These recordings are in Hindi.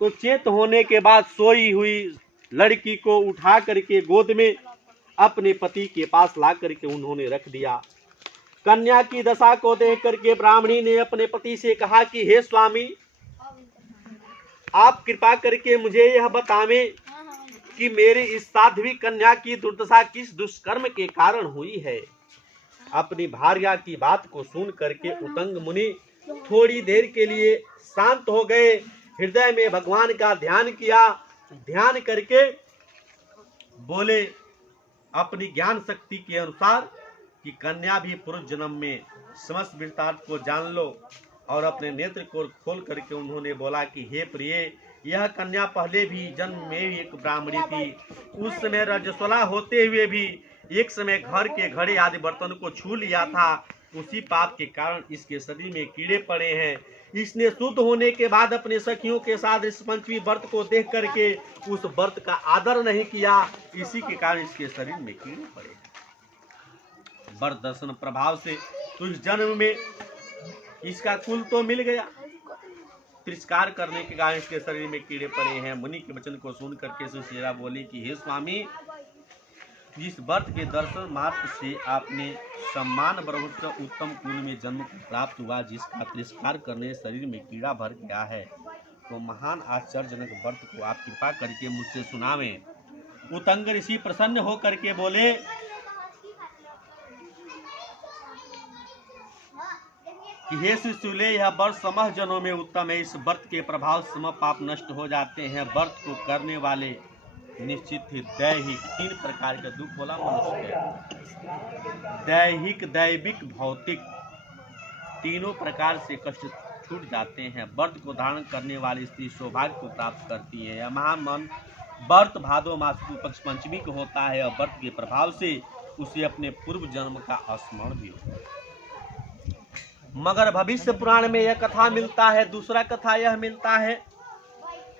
तो चेत होने के बाद सोई हुई लड़की को उठा करके गोद में अपने पति के पास ला करके उन्होंने रख दिया। कन्या की दशा को देख करके ब्राह्मणी ने अपने पति से कहा कि हे स्वामी, आप कृपा करके मुझे यह बतावें कि मेरी इस साध्वी कन्या की दुर्दशा किस दुष्कर्म के कारण हुई है। अपनी भार्या की बात को सुन करके उतंग मुनि थोड़ी देर के लिए शांत हो गए। हृदय में भगवान का ध्यान किया। ध्यान करके बोले अपनी ज्ञान शक्ति के अनुसार कि कन्या भी पूर्व जन्म में समस्त वृत्तांत को जान लो। और अपने नेत्र को खोल करके उन्होंने बोला कि हे प्रिय, यह कन्या पहले भी जन्म में एक ब्राह्मणी थी। उस समय रजस्वला होते हुए भी एक समय घर के घड़े आदि बर्तन को छू लिया था। उसी पाप के कारण इसके शरीर में कीड़े पड़े हैं। इसने शुद्ध होने के बाद अपने सखियों के साथ इस पंचमी व्रत को देख करके उस व्रत का आदर नहीं किया। इसी के कारण इसके शरीर में कीड़े पड़े हैं। व्रत दर्शन प्रभाव से तो इस जन्म में इसका कुल तो मिल गया। तिरस्कार करने के कारण इसके शरीर में कीड़े पड़े हैं। मुनि के वचन को सुन करके सुशीला बोली कि हे स्वामी, जिस व्रत के दर्शन मात्र से आपने सम्मान बहुत उत्तम कुल में जन्म प्राप्त हुआ, जिसका तिरस्कार करने शरीर में कीड़ा भर गया है, तो महान आश्चर्यजनक व्रत को आप कृपा करके मुझसे सुनावें। उतंग ऋषि प्रसन्न हो करके बोले कि हे शिशुले, यह व्रत समस्त जनों में उत्तम है। इस व्रत के प्रभाव से सम पाप नष्ट हो जाते हैं। व्रत को करने वाले निश्चित ही दैहिक 3 प्रकार के दुख बोला मनुष्य के, दैहिक, दैविक, भौतिक, तीनों प्रकार से कष्ट छूट जाते हैं। व्रत को धारण करने वाली स्त्री सौभाग्य को प्राप्त करती है। यह महान व्रत भादो मास की पक्ष पंचमी को होता है और व्रत के प्रभाव से उसे अपने पूर्व जन्म का स्मरण भी होता है। मगर भविष्य पुराण में यह कथा मिलता है। दूसरा कथा यह मिलता है,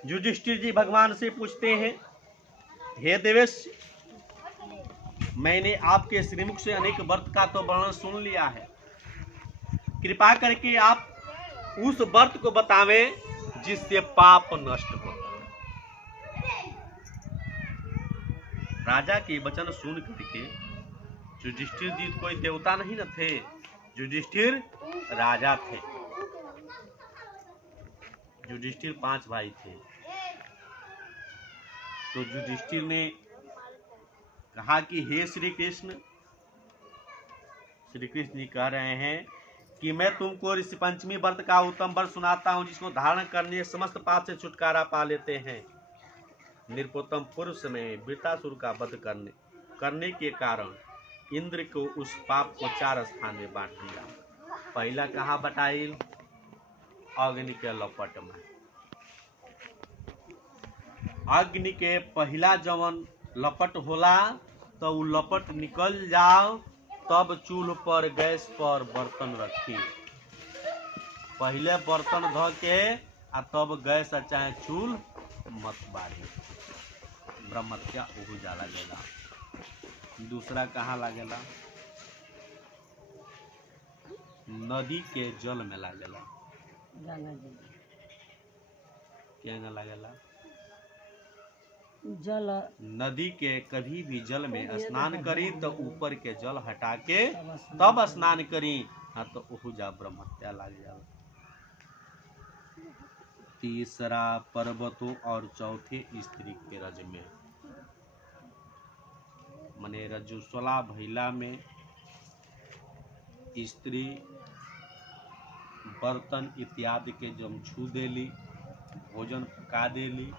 युधिष्ठिर जी भगवान से पूछते हैं, हे देवेश, मैंने आपके श्रीमुख से अनेक व्रत का तो वर्णन सुन लिया है, कृपा करके आप उस व्रत को बतावें जिससे पाप नष्ट होता है। राजा के वचन सुन करके युधिष्ठिर जी कोई देवता नहीं न थे, युधिष्ठिर राजा थे। युधिष्ठिर 5 भाई थे। तो युधिष्ठिर ने कहा कि हे श्री कृष्ण, श्री कृष्ण जी कह रहे हैं कि मैं तुमको ऋषि पंचमी व्रत का उत्तम व्रत सुनाता हूं, जिसको धारण करने समस्त पाप से छुटकारा पा लेते हैं। नृपोत्तम पूर्व समय वृत्तासुर का वध करने के कारण इंद्र को उस पाप को 4 स्थान में बांट दिया। पहला कहा बटाइल, अग्नि के लपट में। अग्नि के पहला जवन लपट होला तो उ लपट निकल जाओ, तब चूल्ह पर गैस पर बर्तन रखी। पहले बर्तन धो के आ तब गैस चाहे चूल्ह मत बारी, ब्रह्मत्या ओहुजा लगेगा। दूसरा कहाँ लगेला? नदी के जल में लागेला। क्या लागेला? जल। नदी के कभी भी जल में स्नान करी तो ऊपर के जल हटा के तब स्नान करी, हाँ तो ओहुजा ब्रह्मत्या लग जाला। तीसरा पर्वतों और चौथे स्त्री के रज में, मने रजुस्वला भैला में स्त्री बर्तन इत्यादि के जब छू देली, भोजन पका देली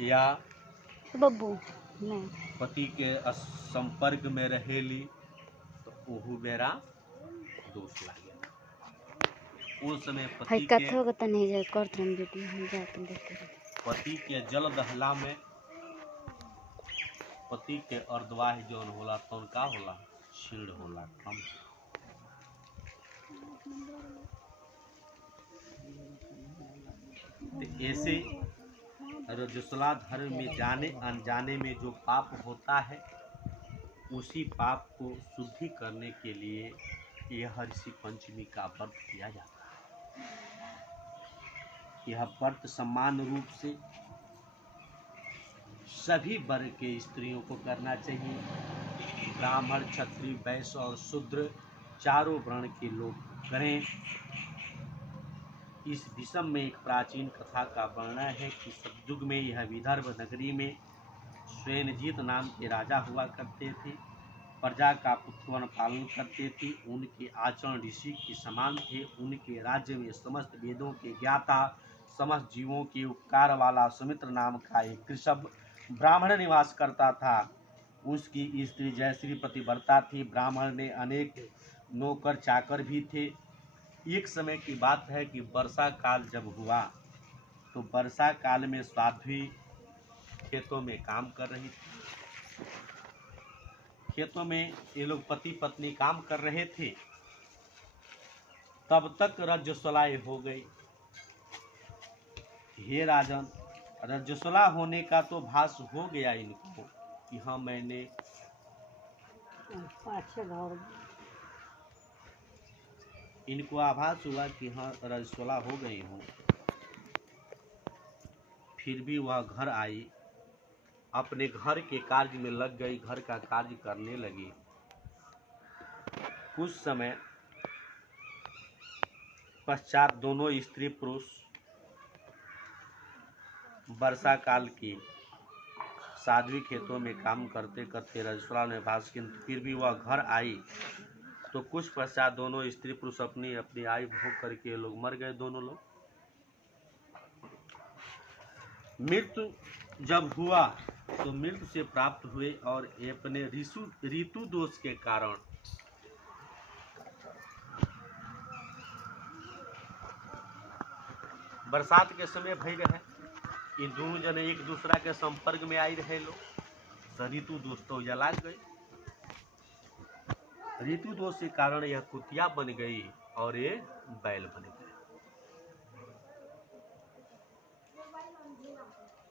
या पति के संपर्क में रहेली तो ओहू बेरा दोष लागेला। उस समय पति के जल दहला में पति के अर्धवाह जौन होला तौन का होला, क्षीण होला, कम। तो ऐसे रजस्वला धर्म में जाने अनजाने में जो पाप होता है, उसी पाप को शुद्धि करने के लिए यह ऋषि पंचमी का व्रत किया जाता है। यह व्रत समान रूप से सभी वर्ग के स्त्रियों को करना चाहिए। ब्राह्मण, क्षत्रिय, वैश्य और शूद्र चारों वर्ण के लोग करें। इस विषय में एक प्राचीन कथा का वर्णन है कि सतयुग में यह विदर्भ नगरी में श्वेनजीत नाम के राजा हुआ करते थे। प्रजा का पुत्रवन पालन करते थे। उनके आचरण ऋषि के समान थे। उनके राज्य में समस्त वेदों के ज्ञाता, समस्त जीवों के उपकार वाला सुमित्र नाम का एक कृषभ ब्राह्मण निवास करता था। उसकी स्त्री जयश्री पतिव्रता थी। ब्राह्मण में अनेक नौकर चाकर भी थे। एक समय की बात है कि वर्षा काल जब हुआ तो वर्षा काल में साध्वी खेतों में काम कर रही थी। खेतों में ये लोग पति पत्नी काम कर रहे थे। तब तक रजस्वलाएं हो गई। हे राजन, रजस्वला होने का तो भास हो गया इनको कि हाँ मैंने इनको आभास हुआ कि हाँ रजस्वला हो गई हूँ। फिर भी वह घर आई, अपने घर के कार्य में लग गई, घर का कार्य करने लगी। कुछ समय पश्चात दोनों स्त्री पुरुष वर्षा काल की साध्वी खेतों में काम करते करते रजस्वला ने भास, किंतु फिर भी वह घर आई तो कुछ पश्चात दोनों स्त्री पुरुष अपनी अपनी आयु भोग करके लोग मर गए। दोनों लोग मृत्यु जब हुआ तो मृत्यु से प्राप्त हुए और अपने ऋतु दोष के कारण बरसात के समय भई रहे। इन दोनों जने एक दूसरा के संपर्क में आई रहे लोग, ऋतु दोष तो जला गए। ऋतु दोष के कारण यह कुतिया बन गई और ये बैल बन गए,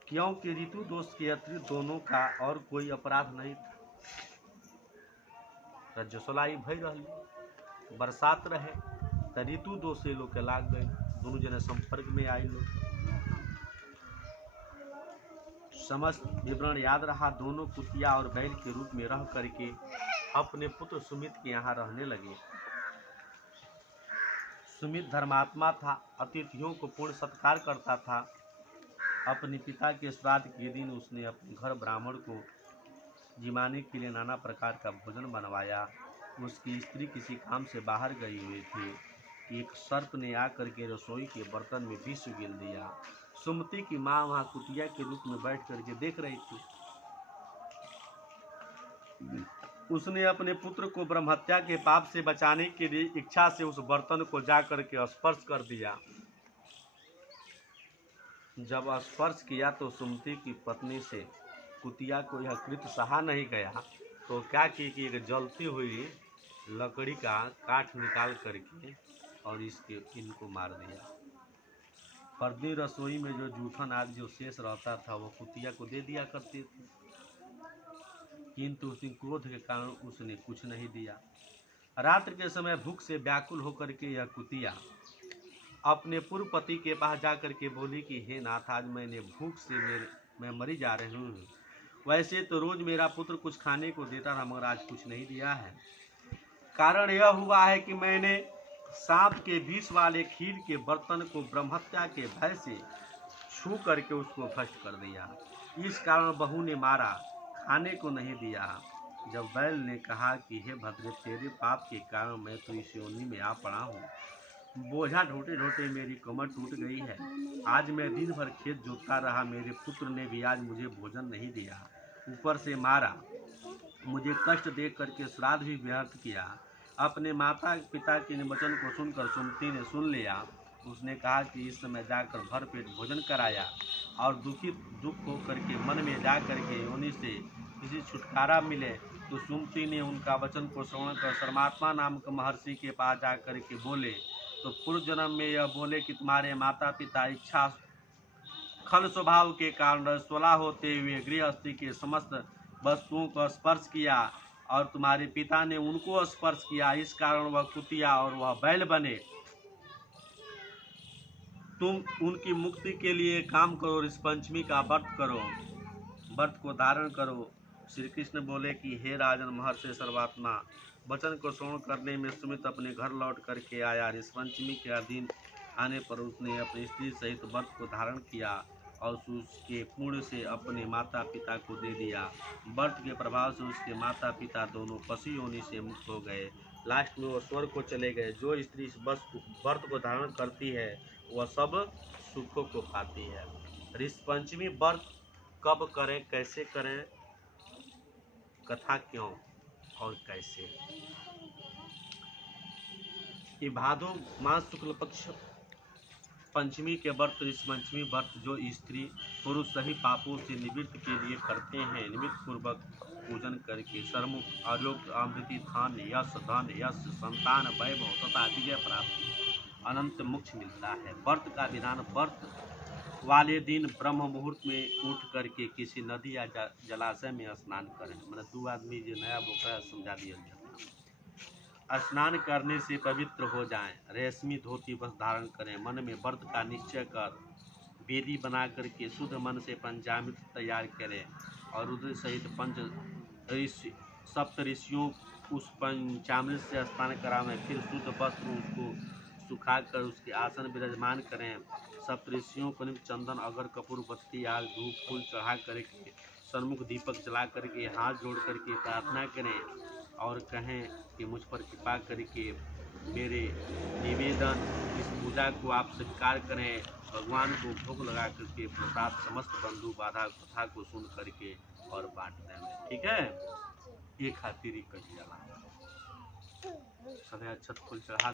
क्योंकि ऋतु दोष के अतिरिक्त दोनों का और कोई अपराध नहीं था। रजस्वलाई भई रही, बरसात रहे तो ऋतु दोष से लोग के लाग गए। दोनों जने संपर्क में आई लोग। समस्त विवरण याद रहा। दोनों कुतिया और बैल के रूप में रह करके अपने पुत्र सुमित के यहाँ रहने लगे। सुमित धर्मात्मा था, अतिथियों को पूर्ण सत्कार करता था। अपने पिता के श्राद्ध के दिन उसने अपने घर ब्राह्मण को जिमाने के लिए नाना प्रकार का भोजन बनवाया। उसकी स्त्री किसी काम से बाहर गई हुई थी। एक सर्प ने आकर के रसोई के बर्तन में विष उगल दिया। सुमति की माँ वहाँ कुतिया के रूप में बैठ करके देख रही थी। उसने अपने पुत्र को ब्रह्महत्या के पाप से बचाने के लिए इच्छा से उस बर्तन को जा करके स्पर्श कर दिया। जब स्पर्श किया तो सुमति की पत्नी से कुतिया को यह कृत्य सहा नहीं गया तो क्या की कि एक जलती हुई लकड़ी का काठ निकाल करके और इनको मार दिया। परदी रसोई में जो जूठन आदि जो शेष रहता था वो कुतिया को दे दिया करते थे, किंतु उसके क्रोध के कारण उसने कुछ नहीं दिया। रात्रि के समय भूख से व्याकुल होकर के यह कुतिया अपने पूर्व पति के पास जाकर के बोली कि हे नाथ, आज मैंने भूख से मैं मरी जा रही हूँ। वैसे तो रोज मेरा पुत्र कुछ खाने को देता था मगर आज कुछ नहीं दिया है। कारण यह हुआ है कि मैंने सांप के विष वाले खीर के बर्तन को ब्रह्महत्या के भय से छू करके उसको भ्रष्ट कर दिया। इस कारण बहू ने मारा, खाने को नहीं दिया। जब बैल ने कहा कि हे भद्रे, तेरे पाप के कारण मैं तो इस योनि में आ पड़ा हूँ। बोझा ढोते ढोते मेरी कमर टूट गई है। आज मैं दिन भर खेत जोतता रहा, मेरे पुत्र ने भी आज मुझे भोजन नहीं दिया, ऊपर से मारा, मुझे कष्ट दे करके श्राद्ध भी व्यर्थ किया। अपने माता पिता के वचन को सुनकर सुमति ने सुन लिया। उसने कहा कि इस समय जाकर भर पेट भोजन कराया और दुख होकर के मन में जा करके योनि से किसी छुटकारा मिले। तो सुमति ने उनका वचन को श्रवण कर शर्मात्मा नामक महर्षि के पास जा करके बोले तो पूर्व जन्म में यह बोले कि तुम्हारे माता पिता इच्छा खल स्वभाव के कारण रजस्वला होते हुए गृहस्थी के समस्त वस्तुओं को स्पर्श किया और तुम्हारे पिता ने उनको स्पर्श किया, इस कारण वह कुतिया और वह बैल बने। तुम उनकी मुक्ति के लिए काम करो, इस पंचमी का व्रत करो, व्रत को धारण करो। श्री कृष्ण बोले कि हे राजन महर्षि सर्वात्मा, वचन को श्रवण करने में सुमित अपने घर लौट करके आया। इस पंचमी के दिन आने पर उसने अपनी स्त्री सहित व्रत को धारण किया और उसके पुण्य से अपने माता पिता को दे दिया। व्रत के प्रभाव से उसके माता पिता दोनों पशु योनि से मुक्त हो गए। लास्ट में वो स्वर्ग को चले गए। जो स्त्री इस व्रत को धारण करती है वह सब सुखों को पाती है। इस पंचमी व्रत कब करें, कैसे करें, कथा क्यों और कैसे। ये भादो मास शुक्ल पक्ष पंचमी के व्रत, इस पंचमी व्रत जो स्त्री पुरुष सही पापों से निवृत्त के लिए करते हैं, निमित्त पूर्वक पूजन करके सर्वमुख आरोग्य, अमृति, धान्य, यश, धन, यश, संतान, वैभव तथा विजय प्राप्ति, अनंत मोक्ष मिलता है। व्रत का विधान, व्रत वाले दिन ब्रह्म मुहूर्त में उठ करके किसी नदी या जलाशय में स्नान करें। मतलब 2 आदमी जो नया बोका समझा दिया जाता। स्नान करने से पवित्र हो जाएं, रेशमी धोती वस्त्र धारण करें, मन में व्रत का निश्चय कर वेदी बना करके शुद्ध मन से पंचामृत तैयार करें और रुद्र सहित सप्त ऋषियों उस पंचामृत से स्नान करावें। फिर शुद्ध वस्त्र उसको सुखाकर उसके आसन विराजमान करें। सप्तऋषियों को चंदन, अगर, कपूर, बत्ती, आग, धूप, फूल चढ़ा करके सन्मुख दीपक जला करके हाथ जोड़ करके प्रार्थना करें और कहें कि मुझ पर कृपा करके मेरे निवेदन इस पूजा को आप स्वीकार करें। भगवान को भोग लगा करके प्रसाद समस्त बंधु बाधा कथा को सुन करके और बांट दें। ठीक है, ये खातिर ही कही जाला सदा छत फूल चढ़ा